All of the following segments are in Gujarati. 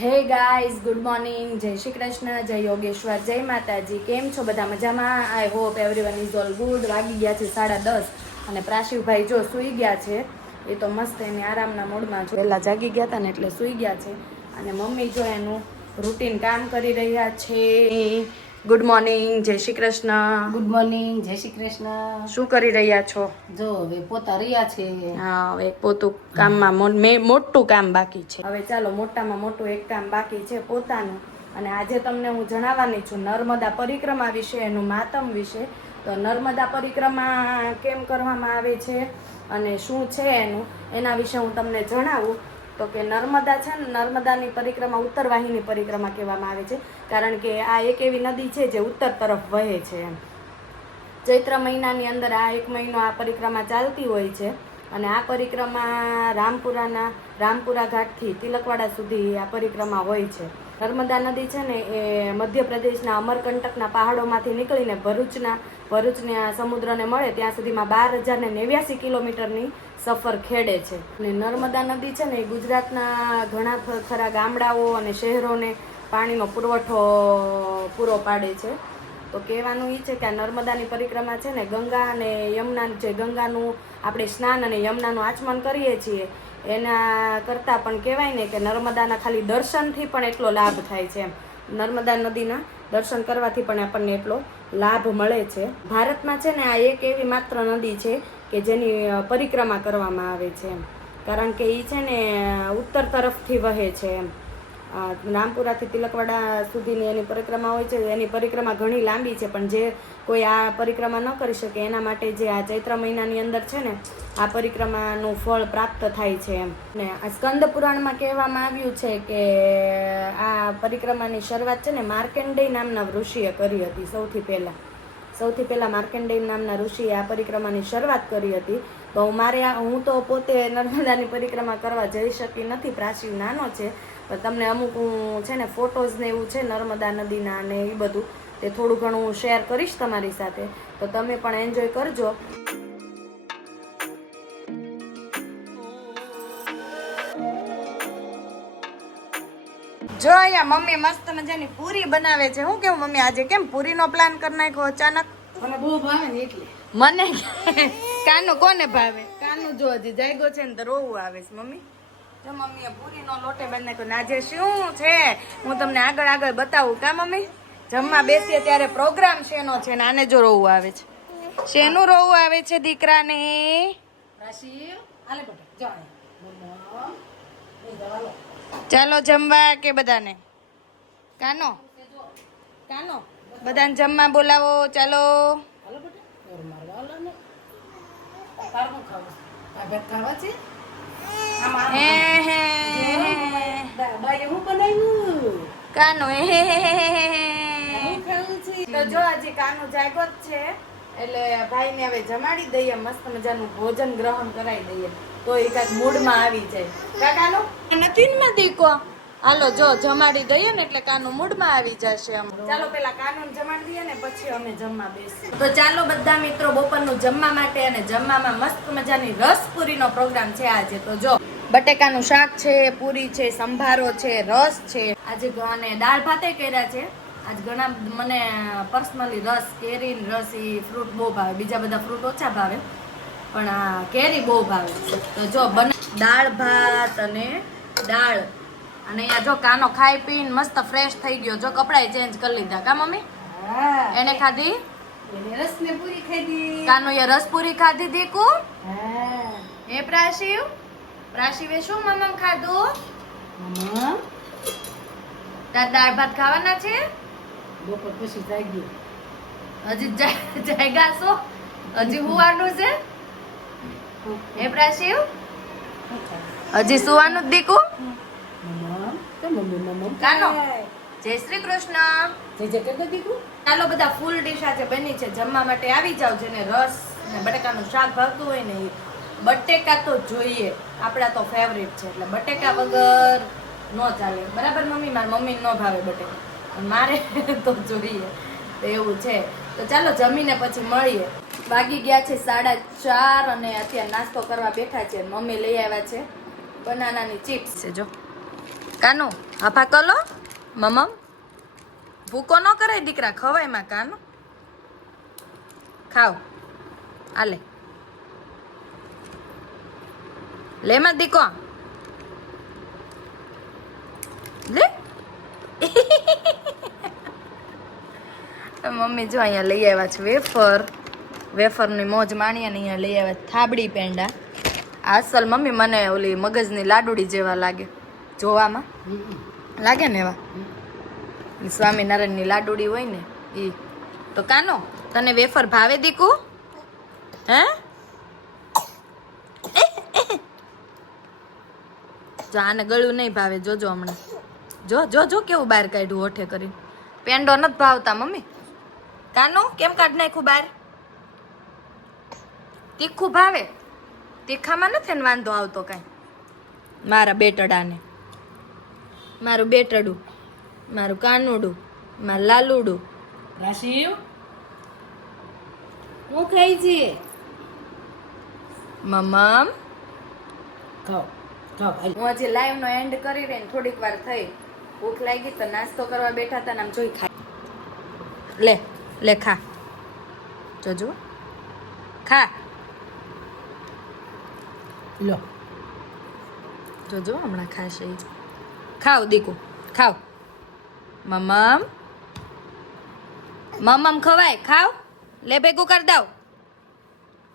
હે ગાઈઝ, ગુડ મોર્નિંગ, જય શ્રી કૃષ્ણ, જય યોગેશ્વર, જય માતાજી. કેમ છો બધા? મજામાં? I hope everyone is all good. વાગી ગયા છે 10:30 અને પ્રાશિવભાઈ જો સૂઈ ગયા છે. એ તો મસ્ત એની આરામના મૂડમાં જો પહેલાં જાગી ગયા હતા ને એટલે સૂઈ ગયા છે. અને મમ્મી જો એનું રૂટીન કામ કરી રહ્યા છે. ગુડ મોર્નિંગ, જય શ્રી કૃષ્ણ. ગુડ મોર્નિંગ, જય શ્રી કૃષ્ણ. શું કરી રહ્યા છો? જો હવે પોતા રહ્યા છે. હા, એક પોતું કામમાં મોટું કામ બાકી છે. હવે ચાલો, મોટામાં મોટું એક કામ બાકી છે પોતાનું. અને આજે તમને હું જણાવવાની છું નર્મદા પરિક્રમા વિશે, એનું માતમ વિશે. તો નર્મદા પરિક્રમા કેમ કરવામાં આવે છે અને શું છે એના વિશે હું તમને જણાવું. તો કે નર્મદા છે ને, નર્મદાની પરિક્રમા ઉત્તર વાહિની પરિક્રમા કહેવામાં આવે છે. કારણ કે આ એક એવી નદી છે જે ઉત્તર તરફ વહે છે એમ. ચૈત્ર મહિનાની અંદર આ એક મહિનો આ પરિક્રમા ચાલતી હોય છે. અને આ પરિક્રમા રામપુરા ઘાટથી તિલકવાડા સુધી આ પરિક્રમા હોય છે. નર્મદા નદી છે ને એ મધ્યપ્રદેશના અમરકંટકના પહાડોમાંથી નીકળીને ભરૂચના સમુદ્રને મળે ત્યાં સુધીમાં 12,089 કિલોમીટરની સફર ખેડે છે. અને નર્મદા નદી છે ને એ ગુજરાતના ઘણા ખરા ગામડાઓ અને શહેરોને પાણીનો પુરવઠો પૂરો પાડે છે. તો કહેવાનું એ છે કે આ નર્મદાની પરિક્રમા છે ને ગંગા અને યમુના, જે ગંગાનું આપણે સ્નાન અને યમુનાનું આચમન કરીએ છીએ એના કરતાં પણ કહેવાય ને કે નર્મદાના ખાલી દર્શનથી પણ એટલો લાભ થાય છે એમ. નર્મદા નદીના દર્શન કરવાથી પણ આપણને એટલો લાભ મળે છે. ભારતમાં છે ને આ એક એવી માત્ર નદી છે કે જેની પરિક્રમા કરવામાં આવે છે એમ. કારણ કે એ છે ને ઉત્તર તરફથી વહે છે એમ. રામપુરાથી તિલકવાડા સુધીની એની પરિક્રમા હોય છે. એની પરિક્રમા ઘણી લાંબી છે, પણ જે કોઈ આ પરિક્રમા ન કરી શકે એના માટે જે આ ચૈત્ર મહિનાની અંદર છે ને આ પરિક્રમાનું ફળ પ્રાપ્ત થાય છે એમ. ને આ સ્કંદ પુરાણમાં કહેવામાં આવ્યું છે કે આ પરિક્રમાની શરૂઆત છે ને માર્કંડેય નામના ઋષિએ કરી હતી. સૌથી પહેલા માર્કંડેય નામના ઋષિએ આ પરિક્રમાની શરૂઆત કરી હતી. તો હું તો પોતે નર્મદાની પરિક્રમા કરવા જઈ શકી નથી, પ્રાચીવ નાનો છે. પણ તમને અમુક હું છે ને ફોટોઝ ને એવું છે નર્મદા નદીના અને એ બધું તે થોડું ઘણું હું શેર કરીશ તમારી સાથે, તો તમે પણ એન્જોય કરજો. જો અહીંયા મમ્મી મસ્ત મજાની પૂરી બનાવે છે. હું કેવું મમ્મી, આજે કેમ પૂરીનો પ્લાન કરી નાખ્યો અચાનક? મને બહુ ભાવે ને એટલે. મને કાનું કોને ભાવે? કાનું જો હજી જાગ્યો છે ને તો રોવું આવે છે મમ્મી. જો મમ્મીએ પૂરીનો લોટે બનાવ્યો. આજે શું છે હું તમને આગળ બતાવું. કા મમ્મી? જમવા બેસીએ ત્યારે પ્રોગ્રામ શેનો છે ને આને જો રોવું આવે છે. શેનું રોવું આવે છે દીકરાને? રાશી આલે બેટા જાવ. ચાલો જમવા કે બધાને? કાનો બધાને જમવા બોલાવો. ચાલો હાલો બેટા ઓર મારવા આલે ને. તારું ખાવું આ બેટ ખાવા છે. બાઈએ હું બનાવ્યું? કાનો હું ખાવું છે. તો જો હજી કાનું જાગ્યો જ છે એટલે ભાઈને હવે જમાડી દઈએ, મસ્ત મજાનું ભોજન ગ્રહણ કરાવી દઈએ તો એ કાંઈક મૂડમાં આવી જાય. કાકાનો નથી ને માં દીકો? હાલો જો જમાડી દઈએ ને એટલે કાનું મૂડમાં આવી જશે. ચાલો પેલા કાનું જમાડી દઈએ ને પછી અમે જમવા બેસીએ. તો ચાલો બધા મિત્રો બપોરનું જમવા માટે, અને જમવામાં મસ્ત મજાની રસપુરીનો પ્રોગ્રામ છે આજે. તો જો બટેકાનું શાક છે, પૂરી છે, સંભારો છે, રસ છે. આજે અને દાળ ભાતે કર્યા છે. આજ ઘણા મને પર્સનલી રસ, કેરી રસ એ ફ્રૂટ બહુ ભાવે. બીજા બધા ફ્રૂટ ઓછા ભાવે પણ આ કેરી બહુ ભાવે. તો જો દાળ ભાત અને દાળ. અને અહીંયા જો કાનો ખાઈ પીને મસ્ત ફ્રેશ થઈ ગયો. જો કપડાય ચેન્જ કરી લીધા. કા મમ્મી? એને ખાધી રસ ને પૂરી ખાધી. કાનો એ રસ પૂરી ખાધી દીકુ. એ પ્રાશિવે શું મમ્મ ખાધું? તાર દાળ ભાત ખાવાના છે? બપોર પછી જાગ્યો. હજી જાગ્યા છો? હજી સુવાનું છે? હે પ્રાશિવ હજી સુવાનું જ દીકુ? કાનો જય શ્રી કૃષ્ણ. ચાલો બધા ફૂલ ડીશ આજે બની છે. જમવા માટે આવી જાવ. જેને રસ ને બટેકાનું શાક ભાવતું હોય ને એ બટેકા તો જોઈએ. આપણા તો ફેવરેટ છે એટલે બટેકા વગર નો ચાલે. બરાબર મમ્મી? મારી મમ્મી ન ભાવે બટેકા, મારે તો જોઈએ. તો એવું છે. તો ચાલો જમીને પછી મળીએ. વાગી ગયા છે 4:30 અને અત્યારે નાસ્તો કરવા બેઠા છે. મમ્મી લઈ આવ્યા છે બનાનાની ચિપ્સ છે. જો કાનો હાફા કલો મમમ ભૂકો ન કરાય દીકરા ખવાય માં કાનો ખાવ આલે લે માં દીકો લે મમ્મી જો અહીંયા લઈ આવ્યા છે વેફરની મોજ માણીએ ને અહીંયા લઈ આવ્યા થાબડી પેંડા અસલ મમ્મી મને ઓલી મગજની લાડુડી જેવા લાગે જોવામાં લાગે ને એવા સ્વામિનારાયણની લાડુડી હોય ને ઈ તો કાનો તને વેફર ભાવે દીકુ હે જો આને ગળું નહીં ભાવે જોજો હમણાં જો જો જો કેવું બહાર કાઢ્યું ઓઠે કરીને પેંડો નથી ભાવતા મમ્મી કાનો કેમ કાઢ નાખ્યું બહાર તીખું ભાવે તીખામાં નથી ને વાંધો આવતો કાંઈ મારા બેટડાને મારું બેટડું મારું કાનુડું મારું લાલુડું રાશિવ હું ખાઈ છે મમમ ખાઓ ખાઓ હું હજી લાઈવ નો એન્ડ કરી રહી ને થોડીક વાર થઈ ભૂખ લાગી તો નાસ્તો કરવા બેઠા હતા ને આમ જોઈ ખાય લે લે ખા જોજો ખા લો જોજો હમણાં ખાશે ઈ. ખાવ દીકુ ખાવ મમમ મમમ ખવાય ખાવ લે ભેગું કરી દઉં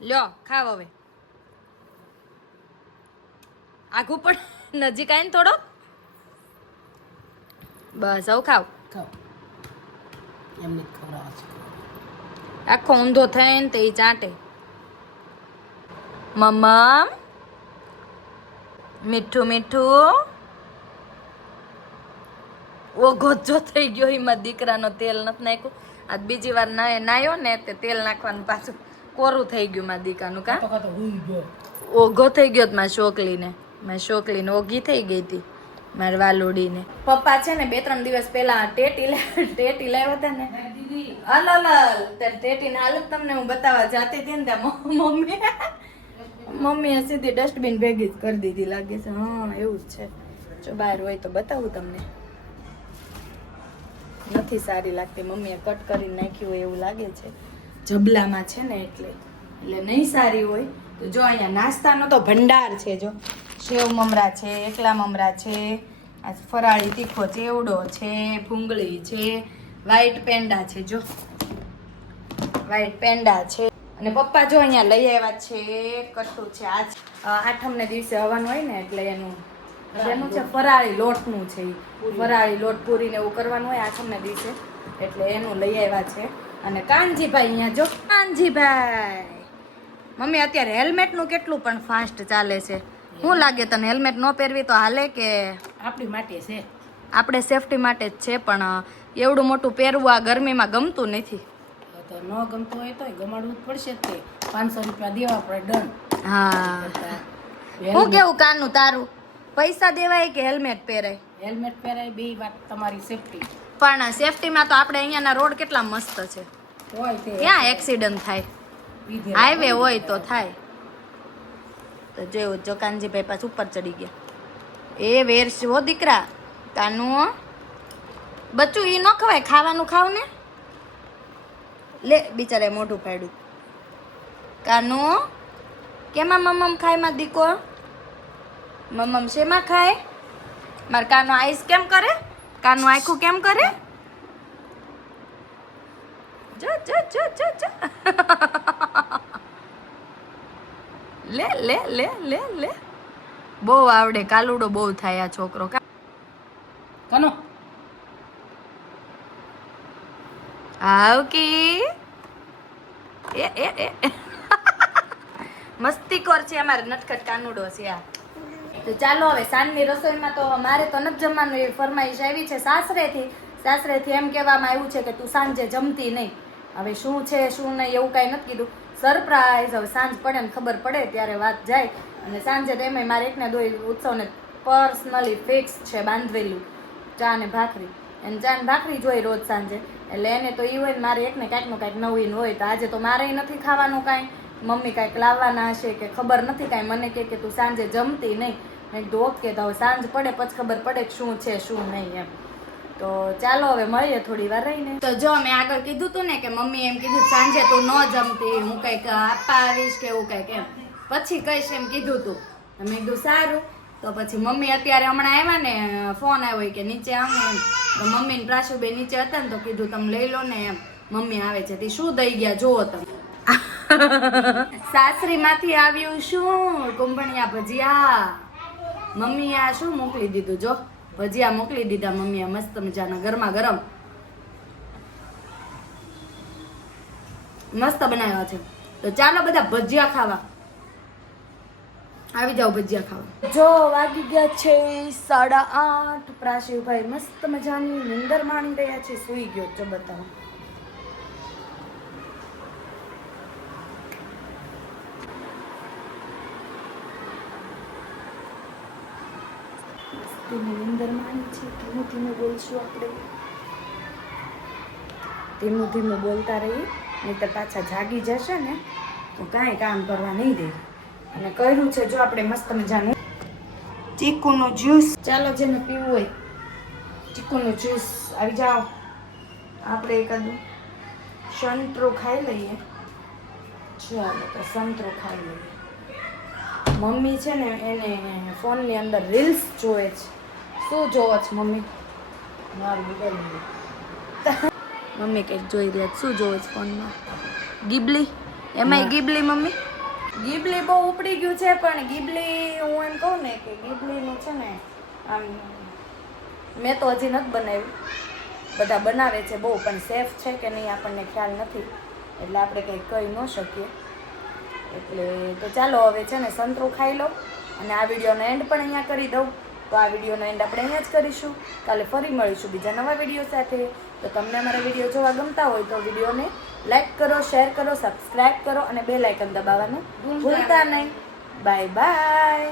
લ્યો ખાવ હવે આઘું પણ નજીક આવીને થોડો બસ હવે ખાવ ખાઓ એમને જ ખવડાવો છે આખો ઊંધો થઈને તે ઈ ચાટે મમમ મીઠું મીઠું ઓઘો જો થઈ ગયો એમાં દીકરાનો તેલ નથી નાખ્યું આજ બીજી વાર નાયો ને તે તેલ નાખવાનું પાછું કોરું થઈ ગયું મારા દીકરાનું કા ખાતો હુઈ ગયો ઓઘો થઈ ગયો મારી છોકરીને ઓઘી થઈ ગઈ હતી મારી વાલોડીને પપ્પા છે ને 2-3 દિવસ પહેલા ટેટી લાવ્યા હતા ને દીદી ટેટી ના હાલત તમને હું બતાવવા જાતી હતી ને ત્યાં મમ્મીએ સીધી ડસ્ટબિન ભેગી જ કરી દીધી લાગે છે હા એવું જ છે જો બહાર હોય તો બતાવું તમને નથી સારી લાગતી મમ્મીએ કટ કરીને નાખ્યું હોય એવું લાગે છે જબલામાં છે ને એટલે નહીં સારી હોય તો જો અહીંયા નાસ્તાનો તો ભંડાર છે જો સેવ મમરા છે એકલા મમરા છે આ ફરાળી તીખો ચેવડો છે ભૂંગળી છે વ્હાઈટ પેંડા છે જો વ્હાઈટ પેંડા છે અને પપ્પા જો અહીંયા લઈ આવ્યા છે કટ્ટું છે આજ આઠમને દિવસે હવન હોય ને એટલે એનું છે ફરાળી લોટનું છે ઈ. ફરાળી લોટ પૂરીને એવું કરવાનું હોય આઠમને દિવસે એટલે એનું લઈ આવ્યા છે અને કાનજીભાઈ અહીંયા જો કાનજીભાઈ મમ્મી અત્યારે હેલ્મેટનું કેટલું પણ ફાસ્ટ ચાલે છે શું લાગે તને હેલ્મેટ ન પહેરવી તો હાલે કે આપણી માટે છે આપણે સેફટી માટે જ છે પણ એવડું મોટું પહેરવું આ ગરમીમાં ગમતું નથી તો ન ગમતું હોય તો ગમાડવું જ પડશે જ તે 500 રૂપિયા દેવા પડે ડન હા હું કેવું કાનનું તારું પૈસા દેવાય કે હેલ્મેટ પહેરાય હેલ્મેટ પહેરાય બે વાત તમારી સેફટી પણ સેફટીમાં તો આપણે અહીંયાના રોડ કેટલા મસ્ત છે હોય તે ક્યાં એક્સિડન્ટ થાય વિધે હાઈવે હોય તો થાય તો જોયું જો કાનજીભાઈ પાછું ઉપર ચડી ગયા એ વેર હો દીકરા કાનું બચ્ચું એ ન ખવાય ખાવાનું ખાવ ને લે બિચારે મોઢું પાડ્યું કાનું કેમાં મમ્મ ખાય માં દીકો મમ્મ શેમાં ખાય માર કાનો આઈસ કેમ કરે કાનું આખું કેમ કરે જો જો જો જો જો લે લે લે લે લે બહુ આવડે કાલુડો બહુ થાય આ છોકરો કનો આવકી એ એ એ મસ્તી કર છે અમારે નટખટ કાનુડો છે આ તો ચાલો હવે સાંજની રસોઈમાં તો મારે તો નથી જમવાનું એવી ફરમાઈશ આવી છે સાસરેથી એમ કહેવામાં આવ્યું છે કે તું સાંજે જમતી નહીં હવે શું છે શું નહીં એવું કાંઈ નથી કીધું સરપ્રાઈઝ હવે સાંજ પડે ને ખબર પડે ત્યારે વાત જાય અને સાંજે તો એમાં મારે એકને દોઈ ઉત્સવને પર્સનલી ફિક્સ છે બાંધવેલું ચા ને ભાખરી એને ચા ને ભાખરી જોઈ રોજ સાંજે એટલે એને તો એ હોય ને મારે એકને કાંઈકનું કાંઈક નવીન હોય તો આજે તો મારે નથી ખાવાનું કાંઈ મમ્મી કાંઈક લાવવાના હશે કે ખબર નથી કાંઈ મને કે તું સાંજે જમતી નહીં મેં કીધું ઓકે તો હવે સાંજ પડે પછી ખબર પડે કે શું છે શું નહીં એમ. તો ચાલો હવે મળીએ થોડી વાર રહીને. તો જો મેં આગળ કીધું તું ને કે મમ્મી એમ કીધું સાંજે તું ન જમતી, હું કંઈક આપવા આવીશ કે એવું કંઈક એમ, પછી કહીશ એમ કીધું તું. મેં કીધું સારું. તો પછી મમ્મી અત્યારે હમણાં આવ્યા ને, ફોન આવ્યો કે નીચે આવો એમ. તો મમ્મી ને પ્રાશુબેન નીચે હતા ને તો કીધું તમે લઈ લો ને એમ, મમ્મી આવે છે. તે શું દઈ ગયા જુઓ તમે. સાસરી માંથી આવ્યું શું કુંભણિયા ભજીયા. મમ્મી આ શું મોકલી દીધું જો, ભજીયા મોકલી દીધા મમ્મીએ મસ્ત મજાના ગરમા ગરમ, મસ્ત બનાવ્યા છે. તો ચાલો બધા ભજીયા ખાવા આવી જાઓ, ભજીયા ખાવા. જો વાગી ગયા છે 8:30. પ્રાશિવભાઈ મસ્ત મજાની નીંદર માણી રહ્યા છે, સુઈ ગયો. જો બતાવો. નીંદર માણી છે. ધીમે ધીમે બોલશું આપણે, ધીમું ધીમું બોલતા રહીએ, નહીં તો પાછા જાગી જશે ને તો કાંઈ કામ કરવા નહીં દે. અને કર્યું છે જો આપણે મસ્ત મજાનું ચીકુનું જ્યુસ. ચાલો જેને પીવું હોય ચીકુનું જ્યુસ આવી જાઓ. આપણે એકાદું સંતરો ખાઈ લઈએ. ચાલો તો સંતરો ખાઈ લઈએ. મમ્મી છે ને એને ફોનની અંદર રીલ્સ જોવે છે. શું જોવો છે મમ્મી? મમ્મી કંઈક જોઈ રહ્યા. શું જોવે છે ફોનમાં? ગિબલી. એમાંય ગિબલી મમ્મી? ગિબલી બહુ ઉપડી ગયું છે, પણ ગિબલી હું એમ કહું ને કે ગિબલીનું છે ને આમ મેં તો હજી નથી બનાવ્યું. બધા બનાવે છે બહુ, પણ સેફ છે કે નહીં આપણને ખ્યાલ નથી, એટલે આપણે કંઈ કહી ન શકીએ. એટલે તો ચાલો હવે છે ને સંતરો ખાઈ લો અને આ વિડીયોનો એન્ડ પણ અહીંયા કરી દઉં. તો આ વિડીયોનો એન્ડ આપણે અહીંયા જ કરીશું. કાલે ફરી મળીશું બીજા નવા વિડીયો સાથે. તો તમને અમારા વિડીયો જોવા ગમતા હોય તો વિડીયોને લાઈક કરો, શેર કરો, સબસ્ક્રાઈબ કરો અને બેલ આઇકન દબાવવાનું ભૂલતા નહીં. Bye bye.